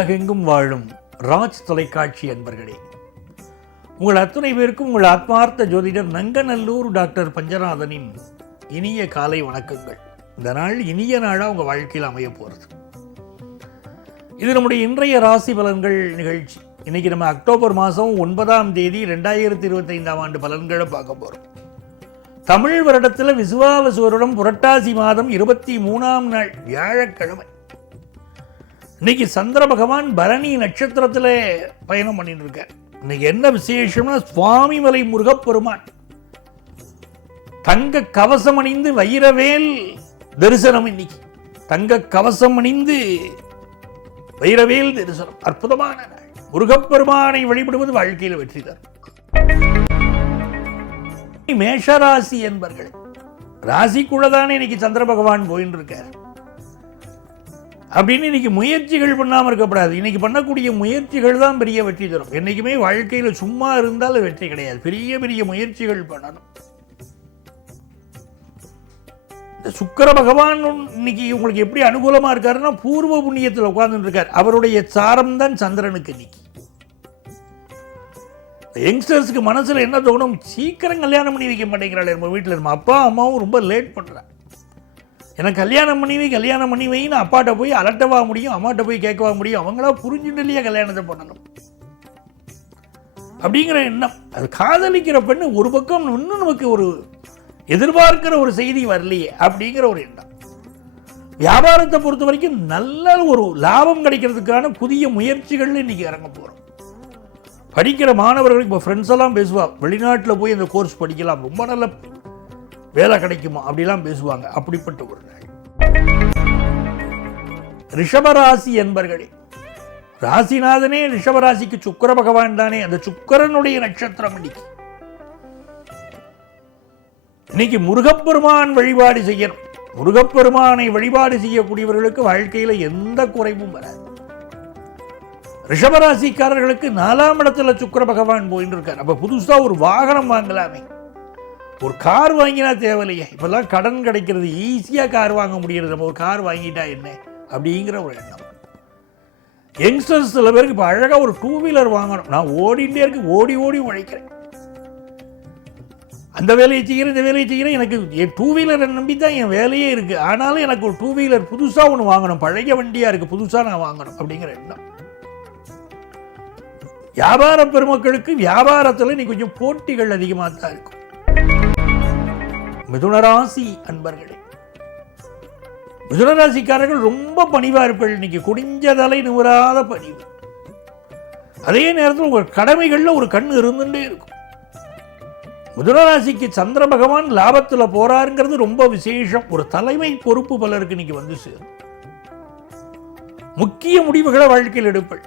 உலகெங்கும் வாழும் ராஜ் தொலைக்காட்சி அன்பர்களே, உங்கள் அத்துணை பேருக்கும் உங்கள் ஆத்மார்த்த ஜோதிடர் நங்கநல்லூர் டாக்டர் பஞ்சநாதனின் இனிய காலை வணக்கங்கள். இந்த நாள் இனிய நாளாக உங்கள் வாழ்க்கையில் அமைய போகிறது. இது நம்முடைய இன்றைய ராசி பலன்கள் நிகழ்ச்சி. இன்னைக்கு நம்ம அக்டோபர் மாதம் 9ஆம் தேதி 2025ஆம் ஆண்டு பலன்களை பார்க்க போகிறோம். தமிழ் வருடத்தில் விசுவாவசு வருடம் புரட்டாசி மாதம் 23ஆம் நாள் வியாழக்கிழமை. இன்னைக்கு சந்திர பகவான் பரணி நட்சத்திரத்தில் பயணம் பண்ணிட்டு இருக்கார். இன்னைக்கு என்ன விசேஷம்னா, சுவாமிமலை முருகப்பெருமான் தங்க கவசம் அணிந்து வைரவேல் தரிசனம். இன்னைக்கு தங்க கவசம் அணிந்து வைரவேல் தரிசனம் அற்புதமான நாள். முருகப்பெருமானை வழிபடுவது வாழ்க்கையில் வெற்றி தரும். மேஷராசி என்பர்கள் ராசிக்குள்ளதானே இன்னைக்கு சந்திர பகவான் போயின்னு இருக்கார். அப்படின்னு இன்னைக்கு முயற்சிகள் பண்ணாமல் இருக்கக்கூடாது. இன்னைக்கு பண்ணக்கூடிய முயற்சிகள் தான் பெரிய வெற்றி தரும். என்னைக்குமே வாழ்க்கையில் சும்மா இருந்தால் வெற்றி கிடையாது. பெரிய பெரிய முயற்சிகள் பண்ணணும். இந்த சுக்கிர பகவான் இன்னைக்கு உங்களுக்கு எப்படி அனுகூலமா இருக்காருன்னா, பூர்வ புண்ணியத்தில் உட்கார்ந்துட்டு இருக்கார். அவருடைய சாரம் தான் சந்திரனுக்கு. இன்னைக்கு யங்ஸ்டர்ஸ்க்கு மனசுல என்ன தோணும், சீக்கிரம் கல்யாணம் பண்ணி வைக்க மாட்டேங்கிறாள். நம்ம வீட்டில் நம்ம அப்பா அம்மாவும் ரொம்ப லேட் பண்றாங்க. எனக்கு கல்யாணம் பண்ணி வைன்னு அப்பாட்ட போய் அலட்டவா முடியும், அம்மாட்ட போய் கேட்கவா முடியும்? அவங்களா புரிஞ்சுட்டு இல்லையா கல்யாணத்தை பண்ணணும் அப்படிங்கிற எண்ணம். அது காதலிக்கிற பெண்ணு ஒரு பக்கம் இன்னும் நமக்கு ஒரு எதிர்பார்க்கிற ஒரு செய்தி வரலையே அப்படிங்கிற ஒரு எண்ணம். வியாபாரத்தை பொறுத்த வரைக்கும் நல்ல ஒரு லாபம் கிடைக்கிறதுக்கான புதிய முயற்சிகள் இன்னைக்கு இறங்க போகிறோம். படிக்கிற மாணவர்களுக்கு இப்போ ஃப்ரெண்ட்ஸ் எல்லாம் பேசுவா, வெளிநாட்டில் போய் அந்த கோர்ஸ் படிக்கலாம், ரொம்ப நல்ல வேலை கிடைக்குமா அப்படிலாம் பேசுவாங்க. அப்படிப்பட்ட ஒரு நாள். ரிஷபராசி என்பர்களே, ராசிநாதனே ரிஷபராசிக்கு சுக்கிர பகவான் தானே. அந்த சுக்கிரனுடைய நட்சத்திரம் இன்னைக்கு முருகப்பெருமான் வழிபாடு செய்யணும். முருகப்பெருமானை வழிபாடு செய்யக்கூடியவர்களுக்கு வாழ்க்கையில் எந்த குறைவும் வராது. ரிஷபராசிக்காரர்களுக்கு 4ஆம் இடத்துல சுக்கிர பகவான் போயின்னு இருக்கார். அப்ப புதுசா ஒரு வாகனம் வாங்கலாமே, ஒரு கார் வாங்கினா தேவையில்லையே. இப்பெல்லாம் கடன் கிடைக்கிறது, ஈஸியாக கார் வாங்க முடியறது. நம்ம ஒரு கார் வாங்கிட்டா என்ன அப்படிங்கிற ஒரு எண்ணம். யங்ஸ்டர்ஸ் சில பேருக்கு இப்போ அழகாக ஒரு 2 வீலர் வாங்கணும். நான் ஓடிட்டே இருக்கு, ஓடி உழைக்கிறேன், அந்த வேலையை செய்கிறேன், இந்த வேலையை செய்கிறேன். எனக்கு என் 2 வீலரை நம்பி தான் என் வேலையே இருக்கு. ஆனாலும் எனக்கு ஒரு 2 வீலர் புதுசாக ஒன்று வாங்கணும், பழைய வண்டியாக இருக்கு, புதுசாக நான் வாங்கணும் அப்படிங்கிற எண்ணம். வியாபார பெருமக்களுக்கு வியாபாரத்தில் இன்னைக்கு கொஞ்சம் போட்டிகள் அதிகமாக தான் இருக்கும். மிதுனராசி அன்பர்களே, மிதுனராசிக்காரர்கள் ரொம்ப பணிவா இருப்பீர்கள். இன்னைக்கு குடிஞ்சதலை நிவராத பணிவு. அதே நேரத்தில் உங்கள் கடமைகள்ல ஒரு கண் இருந்துட்டே இருக்கும். மிதுனராசிக்கு சந்திர பகவான் லாபத்தில் போறாருங்கிறது ரொம்ப விசேஷம். ஒரு தலைமை பொறுப்பு பலருக்கு இன்னைக்கு வந்து சேரும். முக்கிய முடிவுகளை வாழ்க்கையில் எடுப்பள்.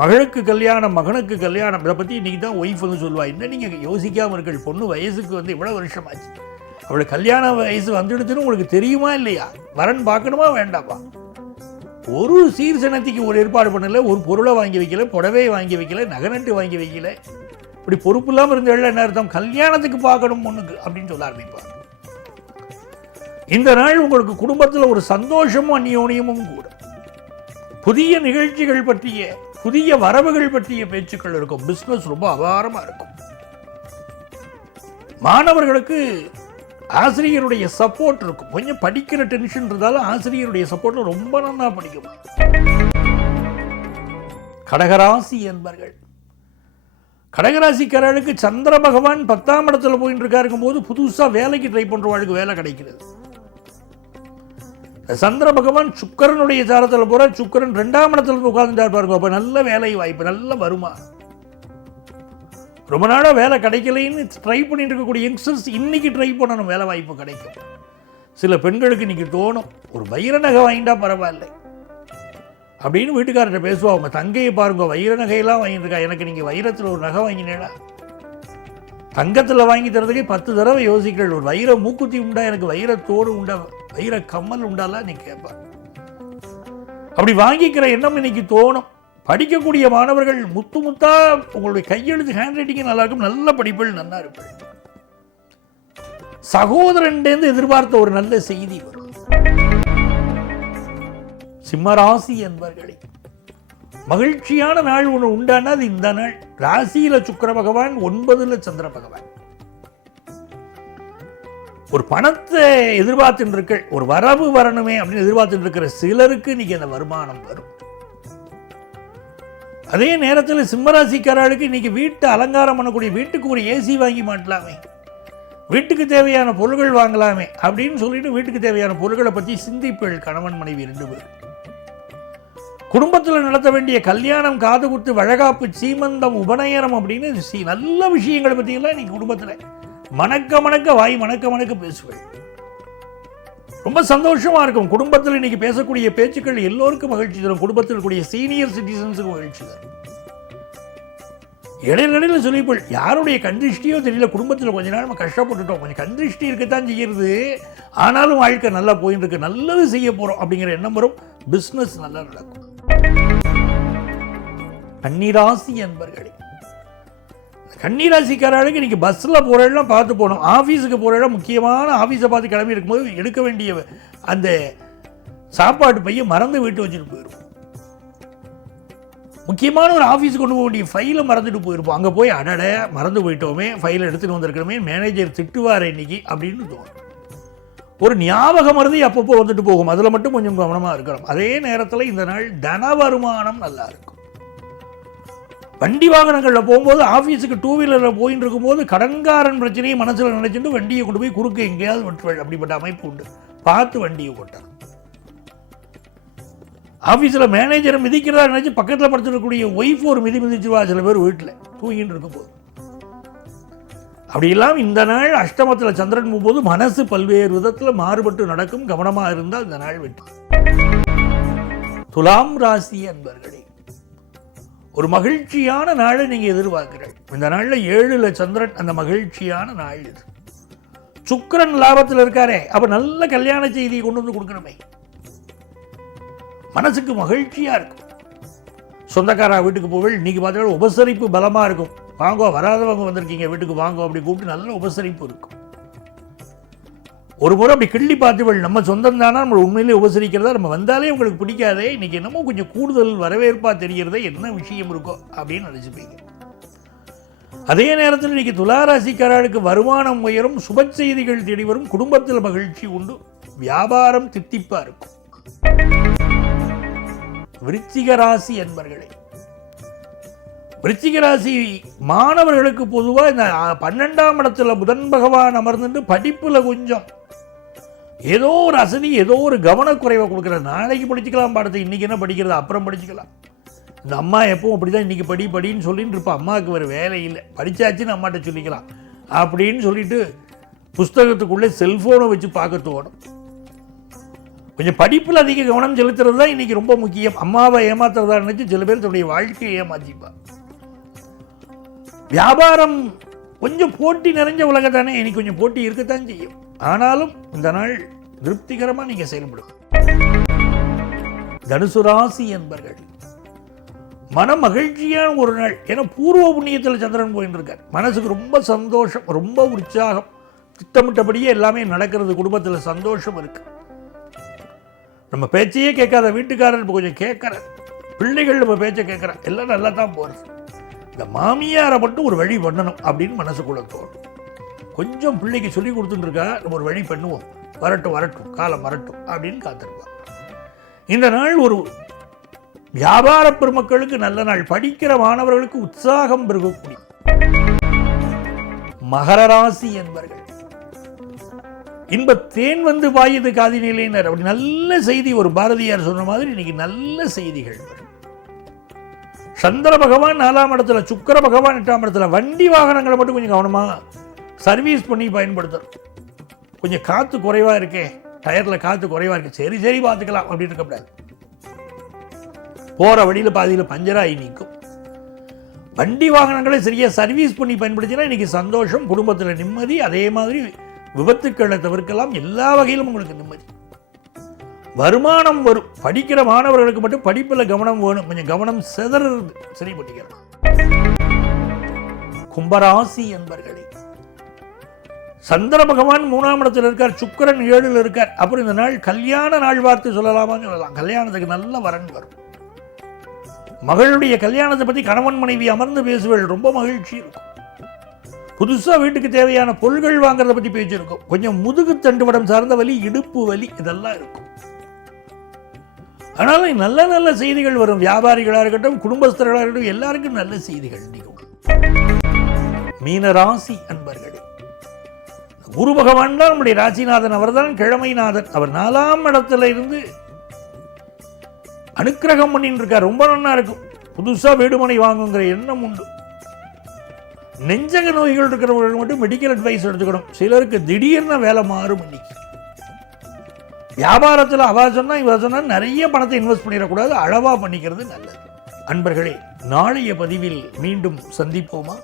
மகளுக்கு கல்யாணம், மகனுக்கு கல்யாணம், இதை பற்றி இன்னைக்கு தான் ஒய்ஃப் வந்து சொல்லுவா. என்ன நீங்கள் யோசிக்காமல் இருக்கீங்க, பொண்ணு வயசுக்கு வந்து இவ்வளோ வருஷம் ஆச்சு, அவளுக்கு கல்யாண வயசு வந்துடுதுன்னு உங்களுக்கு தெரியுமா இல்லையா? வரன் பார்க்கணுமா வேண்டாமா? ஒரு சீர்சனத்துக்கு ஒரு ஏற்பாடு பண்ணல, ஒரு பொருளை வாங்கி வைக்கல, புடவை வாங்கி வைக்கல, நகநட்டு வாங்கி வைக்கல. இப்படி பொறுப்பு இல்லாமல் இருந்த என்ன அர்த்தம்? கல்யாணத்துக்கு பார்க்கணும் பொண்ணுக்கு அப்படின்னு சொல்ல ஆரம்பிப்பாங்க. இந்த நாள் உங்களுக்கு குடும்பத்தில் ஒரு சந்தோஷமும் அந்யோன்யமும் கூட. புதிய நிகழ்ச்சிகள் பற்றிய, புதிய வரவுகள் பற்றிய பேச்சுக்கள் இருக்கும். பிசினஸ் ரொம்ப அபாரமா இருக்கும். மாணவர்களுக்கு ஆசிரியருடைய சப்போர்ட் இருக்கும். கொஞ்சம் படிக்கிற டென்ஷன் இருந்தாலும் ஆசிரியருடைய சப்போர்ட்ல ரொம்ப நல்லா படிக்கும். கடகராசி என்பர்கள், கடகராசிக்காரர்களுக்கு சந்திர பகவான் 10ஆம் இடத்துல போயிட்டு இருக்காருக்கும் போது புதுசா வேலைக்கு ட்ரை பண்றவங்களுக்கு வேலை கிடைக்கிறது. சந்திர பகவான் சுக்கிரனுடைய சாரத்தில் போற, சுக்கிரன் 2ஆம் இடத்துல உட்கார்ந்துட்டார் பாருங்க. அப்ப நல்ல வேலை வாய்ப்பு, நல்ல வருமானம். ரொம்ப நாளாக வேலை கிடைக்கலைன்னு ட்ரை பண்ணிட்டு இருக்கக்கூடிய யங்ஸ்டர்ஸ் இன்னைக்கு ட்ரை பண்ணணும், வேலை வாய்ப்பு கிடைக்கும். சில பெண்களுக்கு இன்னைக்கு தோணும், ஒரு வைர நகை வாங்கிட்டா பரவாயில்லை அப்படின்னு வீட்டுக்காரர்கிட்ட பேசுவா. அவங்க தங்கையை பாருங்க, வைர நகையெல்லாம் வாங்கிட்டு இருக்கா, எனக்கு நீங்கள் வைரத்தில் ஒரு நகை வாங்கினேடா. தங்கத்தில் வாங்கி தரதுக்கே 10 தடவை யோசிக்கிறேன். ஒரு வைர மூக்குத்தி உண்டா, எனக்கு வைரத்தோடு உண்டா, வைர கம்மல் உண்டாலாம் நீ கேட்பா. அப்படி வாங்கிக்கிற எண்ணம் இன்னைக்கு தோணும். படிக்கக்கூடிய மாணவர்கள் முத்து முத்தா உங்களுடைய கையெழுத்து ஹேண்ட் ரைட்டிங் நல்லா இருக்கும், நல்ல படிப்புகள் நல்லா இருப்பீர்கள். சகோதரன் எதிர்பார்த்த ஒரு நல்ல செய்தி வரும். சிம்மராசி என்பர்களே, மகிழ்ச்சியான நாள் ஒன்று உண்டானா அது இந்த நாள். ராசியில சுக்கிர பகவான், 9ல் சந்திர பகவான். ஒரு பணத்தை எதிர்பார்த்துட்டு இருக்க, ஒரு வரவு வரணுமே அப்படின்னு எதிர்பார்த்துட்டு இருக்கிற சிலருக்கு இன்னைக்கு அந்த வருமானம் வரும். அதே நேரத்தில் சிம்மராசிக்காரர்களுக்கு இன்னைக்கு வீட்டை அலங்காரம் பண்ணக்கூடிய, வீட்டுக்கு ஒரு ஏசி வாங்கி மாட்டலாமே, வீட்டுக்கு தேவையான பொருட்கள் வாங்கலாமே அப்படின்னு சொல்லிட்டு வீட்டுக்கு தேவையான பொருட்களை பற்றி சிந்திப்புகள் கணவன் மனைவி 2 பேர். குடும்பத்தில் நடத்த வேண்டிய கல்யாணம், காது குத்து, வழகாப்பு, சீமந்தம், உபநயனம் அப்படின்னு நல்ல விஷயங்களை பற்றியெல்லாம் இன்னைக்கு குடும்பத்தில் மணக்க மணக்க வாய் மணக்க மணக்க பேசுவேன். ரொம்ப சந்தோஷமா இருக்கும். குடும்பத்தில் இன்னைக்கு பேசக்கூடிய பேச்சுக்கள் எல்லோருக்கும் மகிழ்ச்சி தரும். குடும்பத்தில் இருக்கக்கூடிய சீனியர் சிட்டிசன்ஸுக்கு மகிழ்ச்சி தரும். இடையில சொல்லிப்போல் யாருடைய கண்திருஷ்டியோ தெரியல, குடும்பத்தில் கொஞ்ச நாள் நம்ம கஷ்டப்பட்டுட்டோம், கொஞ்சம் கண்திருஷ்டி இருக்கத்தான் செய்கிறது, ஆனாலும் வாழ்க்கை நல்லா போயிட்டு இருக்கு, நல்லது செய்ய போறோம் அப்படிங்கிற எண்ணம் வரும். பிஸ்னஸ் நல்லா நடக்கும். கன்னிராசி அன்பர்களே, கன்னிராசிக்காரர்களுக்கு இன்னைக்கு பஸ்ஸில் போகிறதெல்லாம் பார்த்து போகணும். ஆஃபீஸுக்கு போகிறதெல்லாம் முக்கியமான ஆஃபீஸை பார்த்து கிளம்பி இருக்கும்போது எடுக்க வேண்டிய அந்த சாப்பாட்டு பையை மறந்து வீட்டு வச்சுட்டு போயிடும். முக்கியமான ஒரு ஆஃபீஸுக்கு கொண்டு போக வேண்டிய ஃபைலை மறந்துட்டு போயிருப்போம். அங்கே போய் அடட மறந்து போயிட்டோமே, ஃபைலை எடுத்துகிட்டு வந்திருக்கணுமே, மேனேஜர் திட்டுவார் இன்னைக்கு அப்படின்னு தோணும். ஒரு ஞாபகம் மருதி அப்பப்போ வந்துட்டு போகும். அதில் மட்டும் கொஞ்சம் கவனமாக இருக்கணும். அதே நேரத்தில் இந்த நாள் தன வருமானம் நல்லா இருக்கும். வண்டி வாகனங்களில் போகும்போது, ஆஃபீஸுக்கு 2 வீலரில் போயின்னு இருக்கும்போது கடன்காரன் பிரச்சனையை மனசில் நினைச்சிட்டு வண்டியை கொண்டு போய் குறுக்க எங்கேயாவது விட்டுவேன். அப்படிப்பட்ட அமைப்பு உண்டு. பார்த்து வண்டியை ஓட்டணும். ஆஃபீஸில் மேனேஜரை மிதிக்கிறதா நினைச்சு பக்கத்தில் படுத்துருக்கக்கூடிய ஒய்ஃப் ஒரு மிதிச்சிருவா சில பேர் வீட்டில் தூங்கின்னு இருக்கும்போது. அப்படி இல்லாமல் இந்த நாள் அஷ்டமத்தில் சந்திரன் போகும்போது மனசு பல்வேறு விதத்தில் மாறுபட்டு நடக்கும். கவனமாக இருந்தால் இந்த நாள் வெற்றி. துலாம் ராசி அன்பர்களே, ஒரு மகிழ்ச்சியான நாளை நீங்கள் எதிர்பார்க்கிறீர்கள். இந்த நாளில் 7ல் சந்திரன், அந்த மகிழ்ச்சியான நாள் இது. சுக்கிரன் லாபத்தில் இருக்காரே, அப்போ நல்ல கல்யாண செய்தியை கொண்டு வந்து கொடுக்கணுமே, மனசுக்கு மகிழ்ச்சியாக இருக்கும். சொந்தக்காரா வீட்டுக்கு போவீள், இன்னைக்கு பார்த்தீங்கன்னா உபசரிப்பு பலமாக இருக்கும். வாங்கோ, வராதவங்க வந்திருக்கீங்க வீட்டுக்கு வாங்கோ அப்படி கூப்பிட்டு நல்ல உபசரிப்பு இருக்கும். ஒரு முறை அப்படி கிள்ளி பார்த்துவள், நம்ம சொந்தம் தானா, நம்ம உண்மையிலே உபசரிக்கிறதா, நம்ம வந்தாலே உங்களுக்கு பிடிக்காதே, இன்னைக்கு என்னமோ கொஞ்சம் கூடுதல் வரவேற்பா தெரிகிறதே, என்ன விஷயம் இருக்கோ அப்படின்னு நினைச்சுப்பீங்க. அதே நேரத்தில் இன்னைக்கு துளாராசிக்காரர்களுக்கு வருமானம் உயரும், சுப செய்திகள் தேடி வரும், குடும்பத்தில் மகிழ்ச்சி உண்டு, வியாபாரம் தித்திப்பா இருக்கும். விருச்சிக ராசி என்பர்களே, விருச்சிக ராசி மாணவர்களுக்கு பொதுவாக இந்த 12ஆம் இடத்துல புதன் பகவான் அமர்ந்துட்டு படிப்புல கொஞ்சம் ஏதோ ஒரு அசதி, ஏதோ ஒரு கவனக்குறைவை கொடுக்குறது. நாளைக்கு படிச்சுக்கலாம் பாடத்தை, இன்னைக்கு என்ன படிக்கிறது, அப்புறம் படிச்சுக்கலாம். இந்த அம்மா எப்பவும் அப்படிதான், இன்னைக்கு படின்னு சொல்லிட்டு இருப்பா. அம்மாவுக்கு வேறு வேலை இல்லை, படிச்சாச்சுன்னு அம்மாட்ட சொல்லிக்கலாம் அப்படின்னு சொல்லிட்டு புஸ்தகத்துக்குள்ளே செல்போனை வச்சு பார்க்க தோணும். கொஞ்சம் படிப்பில் அதிக கவனம் செலுத்துறது தான் இன்னைக்கு ரொம்ப முக்கியம். அம்மாவை ஏமாத்துறதா நினைச்சு சில பேர் தன்னுடைய வாழ்க்கையை ஏமாத்திப்பா. வியாபாரம் கொஞ்சம் போட்டி நிறைஞ்ச உலகத்தானே, இன்னைக்கு கொஞ்சம் போட்டி இருக்கத்தான் செய்யும். ஆனாலும் இந்த நாள் திருப்திகரமாக நீங்கள் செயல்படும். தனுசு ராசி என்பர்கள், மன மகிழ்ச்சியான ஒரு நாள். ஏன்னா பூர்வ புண்ணியத்தில் சந்திரன் போயின்னு இருக்கார். மனசுக்கு ரொம்ப சந்தோஷம், ரொம்ப உற்சாகம், திட்டமிட்டபடியே எல்லாமே நடக்கிறது. குடும்பத்தில் சந்தோஷம் இருக்கு. நம்ம பேச்சையே கேட்காத வீட்டுக்காரர் இப்போ கொஞ்சம் கேட்குறார், பிள்ளைகள் நம்ம பேச்சை கேட்குற, எல்லாம் நல்லா தான் போகிறது. இந்த மாமியாரை மட்டும் ஒரு வழி பண்ணணும் அப்படின்னு மனசுக்குள்ள தோணும். கொஞ்சம் பிள்ளைக்கு சொல்லி கொடுத்துட்டுருக்கா, நம்ம ஒரு வழி பண்ணுவோம், வரட்டும் காலம் வரட்டும் அப்படின்னு காத்திருப்பார். இந்த நாள் ஒரு வியாபார பெருமக்களுக்கு நல்ல நாள். படிக்கிற மாணவர்களுக்கு உற்சாகம் பெருகக்கூடிய. மகர ராசி என்பர்கள், இன்ப தேன் வந்து பாயுது காதினிலேனர், அப்படி நல்ல செய்தி. ஒரு பாரதியார் சொன்ன மாதிரி இன்னைக்கு நல்ல செய்திகள் வரும். சந்திர பகவான் 4ஆம் இடத்துல, சுக்கிர பகவான் 8ஆம் இடத்துல. வண்டி வாகனங்களை மட்டும் கொஞ்சம் கவனமாக சர்வீஸ் பண்ணி பயன்படுத்தணும். கொஞ்சம் காற்று குறைவாக இருக்கே, டயரில் காற்று குறைவாக இருக்கு, சரி பார்த்துக்கலாம் அப்படின்னு இருக்கக்கூடாது. போகிற வழியில் பாதியில் பஞ்சராகி நிற்கும். வண்டி வாகனங்களை சரியாக சர்வீஸ் பண்ணி பயன்படுத்தினா இன்னைக்கு சந்தோஷம், குடும்பத்தில் நிம்மதி. அதே மாதிரி விபத்துக்களை தவிர்க்கலாம். எல்லா வகையிலும் உங்களுக்கு நிம்மதி, வருமானம் வரும். படிக்கிற மாணவர்களுக்கு மட்டும் படிப்பில் கவனம் வேணும், கொஞ்சம் கவனம் சிதறது சரி பண்ணிக்கிறோம். கும்பராசி என்பர்களே, சந்திர பகவான் 3ஆம் இடத்தில் இருக்கார், சுக்கிரன் 7ல் இருக்கார். அப்புறம் இந்த நாள் கல்யாண நாள் பார்த்து சொல்லலாமான்னு சொல்லலாம். கல்யாணத்துக்கு நல்ல வரன் வரும். மகளுடைய கல்யாணத்தை பற்றி கணவன் மனைவி அமர்ந்து பேசுவீர்கள், ரொம்ப மகிழ்ச்சி இருக்கும். புதுசாக வீட்டுக்கு தேவையான பொருள்கள் வாங்குறத பற்றி பேச்சு இருக்கும். கொஞ்சம் முதுகு தண்டுவடம் சார்ந்த வலி, இடுப்பு வலி இதெல்லாம் இருக்கும். அதனால நல்ல நல்ல செய்திகள் வரும். வியாபாரிகளாக இருக்கட்டும், குடும்பஸ்தர்களாக இருக்கட்டும், எல்லாருக்கும் நல்ல செய்திகள் நிகழும். மீனராசி அன்பர்களே, குரு பகவான் தான் நம்முடைய ராசிநாதன். அவர்தான் கிழமைநாதன். அவர் 4ஆம் இடத்துல இருந்து அனுக்கிரகம் பண்ணிட்டு இருக்கார். ரொம்ப நல்லா இருக்கும். புதுசா வீடுமனை வாங்குங்கிற எண்ணம் உண்டு. நெஞ்சக நோய்கள் இருக்கிறவர்கள் மட்டும் மெடிக்கல் அட்வைஸ் எடுத்துக்கணும். சிலருக்கு திடீர்னு வேலை மாறும். இன்னைக்கு வியாபாரத்தில் அவ சொன்னா இவ சொன்னா நிறைய பணத்தை இன்வெஸ்ட் பண்ணிடக்கூடாது, அளவா பண்ணிக்கிறது நல்லது. அன்பர்களே, நாளைய பதிவில் மீண்டும் சந்திப்போமா?